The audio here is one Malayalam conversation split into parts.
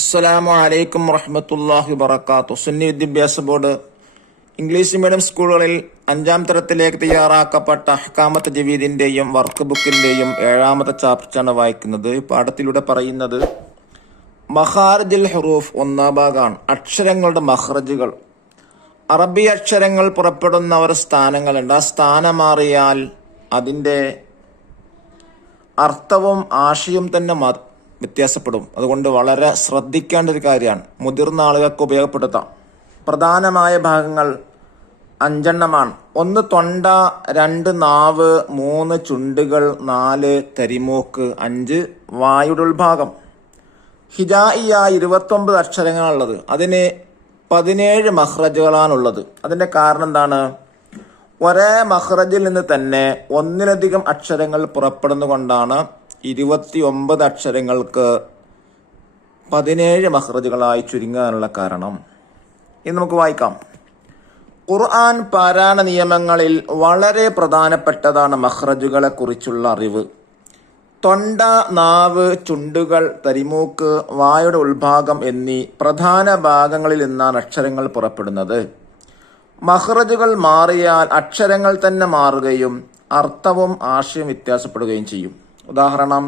അസ്സലാമു അലൈക്കും വറഹ്മത്തുള്ളാഹി വബറകാതുഹു. സുന്നി വിദ്യാഭ്യാസ ബോർഡ് ഇംഗ്ലീഷ് മീഡിയം സ്കൂളുകളിൽ 5ാം തരത്തിലേക്ക് തയ്യാറാക്കപ്പെട്ട അഹ്കാമത്ത് ജവീദിന്റെയും വർക്ക് ബുക്കിന്റെയും 7ാമത്തെ ചാപ്റ്ററാണ് വായിക്കുന്നത്. പാഠത്തിലൂടെ പറയുന്നത് മഖാരിജുൽ ഹുറൂഫ് 1ാം ഭാഗമാണ്. അക്ഷരങ്ങളുടെ മഖ്റജുകൾ. അറബി അക്ഷരങ്ങൾ പുറപ്പെടുന്ന ഒരു സ്ഥാനങ്ങളുണ്ട്. ആ സ്ഥാനം മാറിയാൽ അതിൻ്റെ അർത്ഥവും ആശയവും തന്നെ വ്യത്യാസപ്പെടും. അതുകൊണ്ട് വളരെ ശ്രദ്ധിക്കേണ്ട ഒരു കാര്യമാണ്. മുതിർന്ന ആളുകൾക്ക് ഉപയോഗപ്പെടുത്താം. പ്രധാനമായ ഭാഗങ്ങൾ 5 1 തൊണ്ട, 2 നാവ്, 3 ചുണ്ടുകൾ, 4 തരിമൂക്ക്, 5 വായുടെ ഉൾഭാഗം. ഹിജായിയ 29 അക്ഷരങ്ങളാണുള്ളത്. അതിന് 17 മഖ്റജുകളാണുള്ളത്. അതിന്റെ കാരണം എന്താണ്? ഒരേ മഖ്റജിൽ നിന്ന് തന്നെ ഒന്നിലധികം അക്ഷരങ്ങൾ പുറപ്പെടുന്നുകൊണ്ടാണ് 29 അക്ഷരങ്ങൾക്ക് 17 മഖ്റജുകളായി ചുരുങ്ങാനുള്ള കാരണം. ഇനി നമുക്ക് വായിക്കാം. ഖുർആൻ പാരായണ നിയമങ്ങളിൽ വളരെ പ്രധാനപ്പെട്ടതാണ് മഖ്റജുകളെ കുറിച്ചുള്ള അറിവ്. തൊണ്ട, നാവ്, ചുണ്ടുകൾ, തരിമൂക്ക്, വായുടെ ഉൾഭാഗം എന്നീ പ്രധാന ഭാഗങ്ങളിൽ നിന്നാണ് അക്ഷരങ്ങൾ പുറപ്പെടുന്നത്. മഖ്റജുകൾ മാറിയാൽ അക്ഷരങ്ങൾ തന്നെ മാറുകയും അർത്ഥവും ആശയവും വ്യത്യാസപ്പെടുകയും ചെയ്യും. ഉദാഹരണം,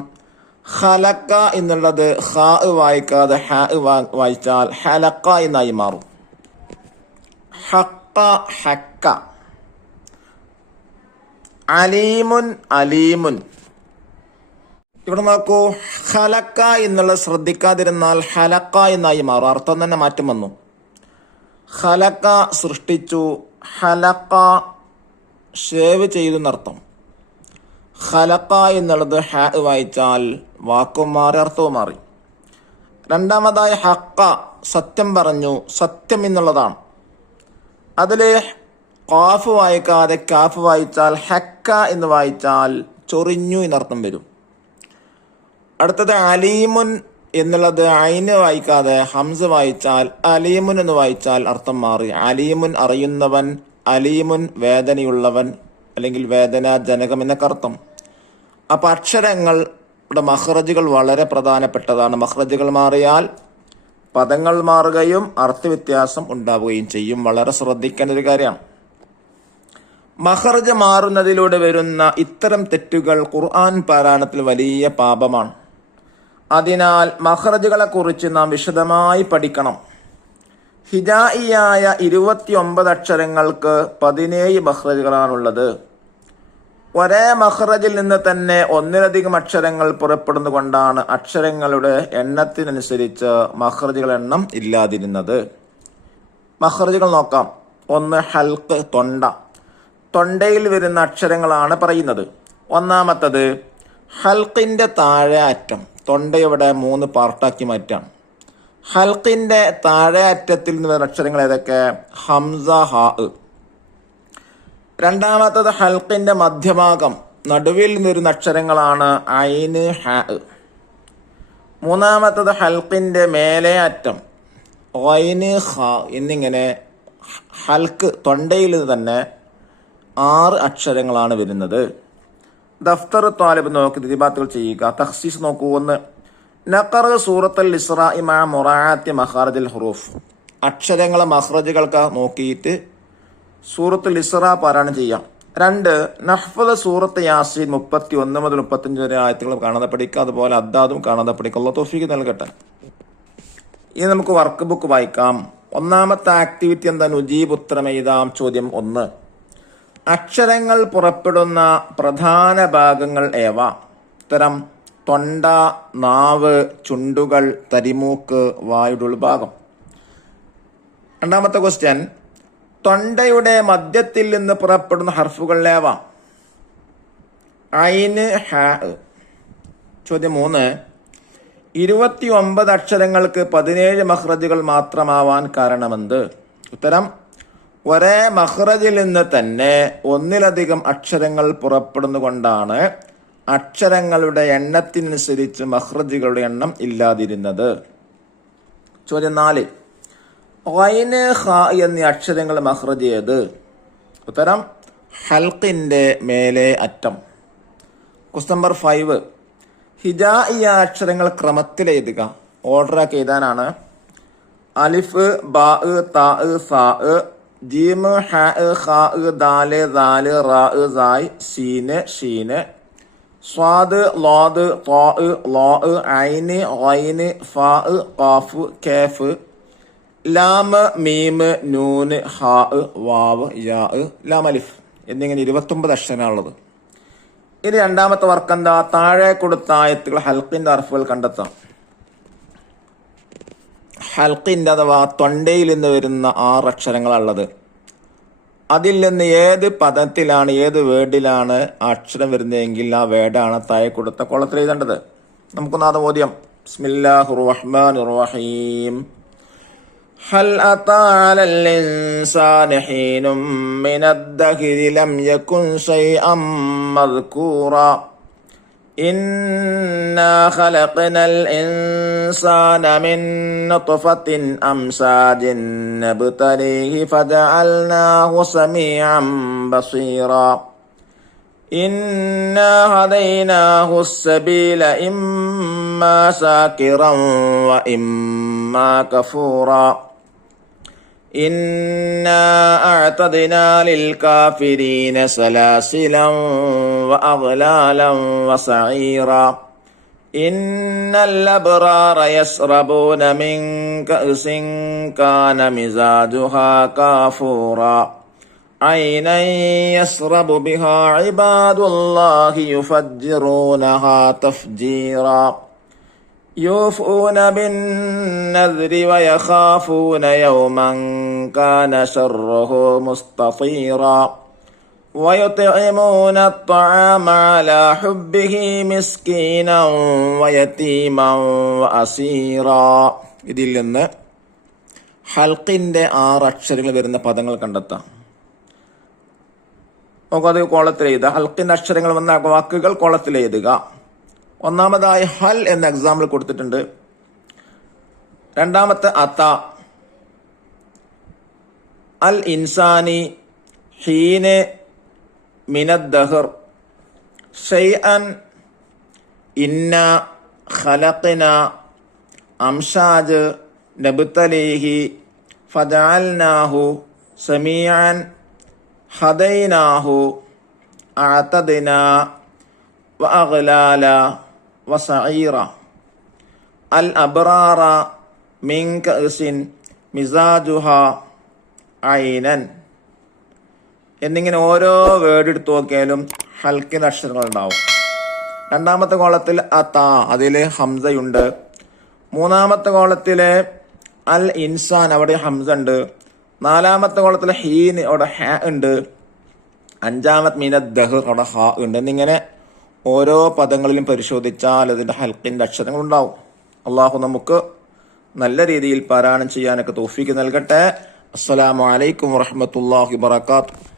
ഖലക്ക എന്നുള്ളത് ഖാ വായിക്കാതെ ഹ വായിച്ചാൽ ഹലക്ക എന്നായി മാറും. ഹക്ക, ഹക്ക. അലീമുൻ, അലീമുൻ. ഇവിടെ നോക്കൂ, ഖലക്ക എന്നുള്ളത് ശ്രദ്ധിക്കാതിരുന്നാൽ ഹലക്ക എന്നായി മാറും. അർത്ഥം തന്നെ മാറ്റം വന്നു. ഖലക്ക സൃഷ്ടിച്ചു, ഹലക്ക ഷേവ് ചെയ്തു എന്നർത്ഥം. ഖലക്ക എന്നുള്ളത് ഹ വായിച്ചാൽ വാക്കും മാറി അർത്ഥവും മാറി. രണ്ടാമതായി ഹക്ക, സത്യം പറഞ്ഞു, സത്യം എന്നുള്ളതാണ്. അതില് ഖാഫ് വായിക്കാതെ കാഫ് വായിച്ചാൽ ഹക്ക എന്ന് വായിച്ചാൽ ചൊറിഞ്ഞു എന്നർത്ഥം വരും. അടുത്തത് അലീമുൻ എന്നുള്ളത് ഐന് വായിക്കാതെ ഹംസ വായിച്ചാൽ അലീമുൻ എന്ന് വായിച്ചാൽ അർത്ഥം മാറി. അലീമുൻ അറിയുന്നവൻ, അലീമുൻ വേദനയുള്ളവൻ അല്ലെങ്കിൽ വേദനാജനകം എന്നൊക്കെ അർത്ഥം. അപ്പൊ അക്ഷരങ്ങളുടെ മഖ്റജുകൾ വളരെ പ്രധാനപ്പെട്ടതാണ്. മഖ്റജുകൾ മാറിയാൽ പദങ്ങൾ മാറുകയും അർത്ഥവ്യത്യാസം ഉണ്ടാവുകയും ചെയ്യും. വളരെ ശ്രദ്ധിക്കേണ്ട ഒരു കാര്യമാണ്. മഖ്റജ് മാറുന്നതിലൂടെ വരുന്ന ഇത്തരം തെറ്റുകൾ ഖുർആൻ പാരായണത്തിൽ വലിയ പാപമാണ്. അതിനാൽ മഖ്റജുകളെ കുറിച്ച് നാം വിശദമായി പഠിക്കണം. ഹിജായിയായ 29 അക്ഷരങ്ങൾക്ക് 17 മഖ്റജുകളാണുള്ളത്. ഒരേ മഖ്റജിൽ നിന്ന് തന്നെ ഒന്നിലധികം അക്ഷരങ്ങൾ പുറപ്പെടുന്നുകൊണ്ടാണ് അക്ഷരങ്ങളുടെ എണ്ണത്തിനനുസരിച്ച് മഖ്റജുകളുടെ എണ്ണം ഇല്ലാതിരുന്നത്. മഖ്റജുകൾ നോക്കാം. 1 ഹൽക്ക്, തൊണ്ട. തൊണ്ടയിൽ വരുന്ന അക്ഷരങ്ങളാണ് പറയുന്നത്. ഒന്നാമത്തത് ഹൽക്കിന്റെ താഴെ അറ്റം. തൊണ്ടയുടെ 3 പാർട്ടാക്കി മാറ്റാം. ഹൽക്കിന്റെ താഴെ അറ്റത്തിൽ നിന്ന് വരുന്ന അക്ഷരങ്ങൾ ഏതൊക്കെ? ഹംസ, ഹാ. രണ്ടാമത്തത് ഹൽക്കിന്റെ മധ്യഭാഗം, നടുവിൽ വരുന്ന അക്ഷരങ്ങളാണ് ഐന്, ഹ. മൂന്നാമത്തത് ഹൽക്കിന്റെ മേലെ അറ്റം, ഐന്, ഖ എന്നിങ്ങനെ ഹൽക്ക് തൊണ്ടയിൽ തന്നെ 6 അക്ഷരങ്ങളാണ് വരുന്നത്. ദഫ്തർ താലിബ് നോക്കി ദിബാത്തുകൾ ചെയ്യുക. തഖ്സീസ് നോക്കൂ. 1 നഖറ സൂറത്തുൽ ഇസ്രാഇ മഅ മുറാഅത്തി മഖാരിജിൽ ഹുറൂഫ്. അക്ഷരങ്ങളെ മഖ്റജുകൾക്ക് നോക്കിയിട്ട് സൂറത്തുൽ ഇസ്രാ പാരായണം ചെയ്യാം. 2 നഹ്ഫദ് സൂറത്ത് യാസീൻ 31 മുതൽ 35 വരെ ആയത്തുകൾ കാണാതെ പഠിക്കുക. അതുപോലെ അദ്ദാദും കാണാതെ പഠിക്കുക. അല്ലാഹു തൗഫീഖ് നൽകട്ടെ. ഇനി നമുക്ക് വർക്ക് ബുക്ക് വായിക്കാം. ഒന്നാമത്തെ ആക്ടിവിറ്റി എന്താണ്? ഉജീബ്, ഉത്തരം എഴുതാം. ചോദ്യം 1. അക്ഷരങ്ങൾ പുറപ്പെടുന്ന പ്രധാന ഭാഗങ്ങൾ ഏവ? ഉത്തരം തൊണ്ട, നാവ്, ചുണ്ടുകൾ, തരിമൂക്ക്, വായുടെ ഉൾഭാഗം. രണ്ടാമത്തെ ക്വസ്റ്റ്യൻ, തൊണ്ടയുടെ മധ്യത്തിൽ നിന്ന് പുറപ്പെടുന്ന ഹർഫുകൾ ഏവ? ഐന്, ഹ. ചോദ്യം 3. 29 അക്ഷരങ്ങൾക്ക് 17 മഖ്റജുകൾ മാത്രമാവാൻ കാരണമെന്ത്? ഉത്തരം ഒരേ മഖ്റജിൽ നിന്ന് തന്നെ ഒന്നിലധികം അക്ഷരങ്ങൾ പുറപ്പെടുന്നുകൊണ്ടാണ് അക്ഷരങ്ങളുടെ എണ്ണത്തിനനുസരിച്ച് മഖ്റജുകളുടെ എണ്ണം ഇല്ലാതിരുന്നത്. ചോദ്യം 4. ഐന്, ഖ എന്നീ അക്ഷരങ്ങൾ മഖ്റജ് ഏത്? ഉത്തരം ഹൽക്കിന്റെ മേലെ അറ്റം. Question number 5. ഹിജായിയ അക്ഷരങ്ങൾ ക്രമത്തിൽ എഴുതുക. ഓർഡറാക്കി എഴുതാനാണ്. അലിഫ്, ബാ, താ, സാ, ജീം, ഹ, ഖാ, ദാല്, ദാല്, റാ, സായ്, സീന്, ഷീന്, സ്വാദ്, ലോദ്, ത്വാ, ലോ, ഐന്, ഗൈന്, ഫാ, ഖാഫ്, കേഫ്, ലാം, മീം, നൂന്, ഹാ, വാവ്, യാ, ലാം, അലിഫ് എന്നിങ്ങനെ 29 അക്ഷരങ്ങളുള്ളത്. ഇനി രണ്ടാമത്തെ വർക്ക് എന്താ? താഴെ കൊടുത്ത ആയത്തുകൾ ഹൽക്കിന്റെ അർഫുകൾ കണ്ടെത്താം. ഹൽക്കിന്റെ അഥവാ തൊണ്ടയിൽ നിന്ന് വരുന്ന 6 അക്ഷരങ്ങളുള്ളത്. അതിൽ നിന്ന് ഏത് പദത്തിലാണ്, ഏത് വേർഡിലാണ് അക്ഷരം വരുന്നതെങ്കിൽ ആ വേർഡാണ് താഴെ കൊടുത്ത കോളത്തിൽ എഴുതേണ്ടത്. നമുക്കൊന്ന് അത് ഓദ്യം. ബിസ്മില്ലാഹിർ റഹ്മാനിർ റഹീം. ഹൽ അതാ അലൽ ഇൻസാനി ഹീനും മിനദ്ദഹരി ലം യകുൻ ശൈഅൻ മദ്കൂറാ ഇന്നാ ഖലഖനൽ ഇൻസാന മിൻ നുത്ഫത്തിൻ അംസാജിൻ നബ്തലീഹി ഫജഅൽനാഹു സമീഅൻ ബസീറാ ഇന്നാ ഹദൈനാഹു السبيل ഇമ്മാ ശാകിറൻ വ ഇമ്മാ കഫൂറാ ഇന്നാ അഅ്തദ്നാ ലിൽ കാഫിരീന സലാസിലൻ വ അഗ്ലാലൻ വ സഈറാ ഇന്നൽ അബ്റാറ യശ്റബൂന മിൻ കഅ്സിൻ കാന മിസാജുഹാ കാഫൂറാ ഐനൻ യശ്റബു ബിഹാ ഇബാദുല്ലാഹി യുഫജ്ജിറൂനഹാ തഫ്ജീറാ യൂഫൂന ബിന്നദ്രി വയഖാഫൂന യൗമൻ കാന ശർറുഹു മുസ്തതീറാ വയുത്ഇമൂന അത്ത്അമ അലാ ഹുബ്ബിഹി മിസ്കീനൻ വയതീമൻ വഅസീറാ. ഇതിൽ നിന്ന് ഹൽക്കിന്റെ 6 അക്ഷരങ്ങൾ വരുന്ന പദങ്ങൾ കണ്ടെത്താം. നമുക്കത് കോളത്തിൽ എഴുതുക. ഹൽക്കിന്റെ അക്ഷരങ്ങൾ വന്ന വാക്കുകൾ കോളത്തിൽ എഴുതുക. ഒന്നാമതായി ഹൽ എന്ന എക്സാമ്പിൾ കൊടുത്തിട്ടുണ്ട്. രണ്ടാമത്തെ അത, അൽ ഇൻസാനി, ഹീന്, മിനദ്ദഹർ, ഷൈഅൻ, ഇന്ന, ഖലഖന, അംസാജ്, നബ്തലീഹി, ഫജഅൽനാഹു, സമീഅൻ, ഹദൈനാഹു, അഅ്തദ്നാ, വ അഗ്ലാല, വ സഈറ, അൽ അബ്റാറ മിൻ കഅ്സിൻ മിസാജുഹാ ഐനൻ എന്നിങ്ങനെ ഓരോ വേർഡ് എടുത്തു നോക്കിയാലും ഹൽക്കിന്റെ അക്ഷരങ്ങൾ ഉണ്ടാവും. രണ്ടാമത്തെ കോളത്തിൽ അത, അതിൽ ഹംസയുണ്ട്. മൂന്നാമത്തെ കോളത്തില് അൽ ഇൻസാൻ, അവിടെ ഹംസ ഉണ്ട്. നാലാമത്തെ കോളത്തിൽ ഹീൻ, അവിടെ ഹ ഉണ്ട്. അഞ്ചാമത്തെ മിനദ്ദഹർ, അവിടെ ഹ ഉണ്ട്. എന്നിങ്ങനെ ഓരോ പദങ്ങളിലും പരിശോധിച്ചാൽ അതിന്റെ ഹൽക്കിന്റെ അക്ഷരങ്ങൾ ഉണ്ടാവും. അള്ളാഹു നമുക്ക് നല്ല രീതിയിൽ പാരായണം ചെയ്യാനൊക്കെ തൗഫീക്ക് നൽകട്ടെ. അസ്സലാമു അലൈക്കും വറഹ്മത്തുള്ളാഹി വബറകാതുഹു.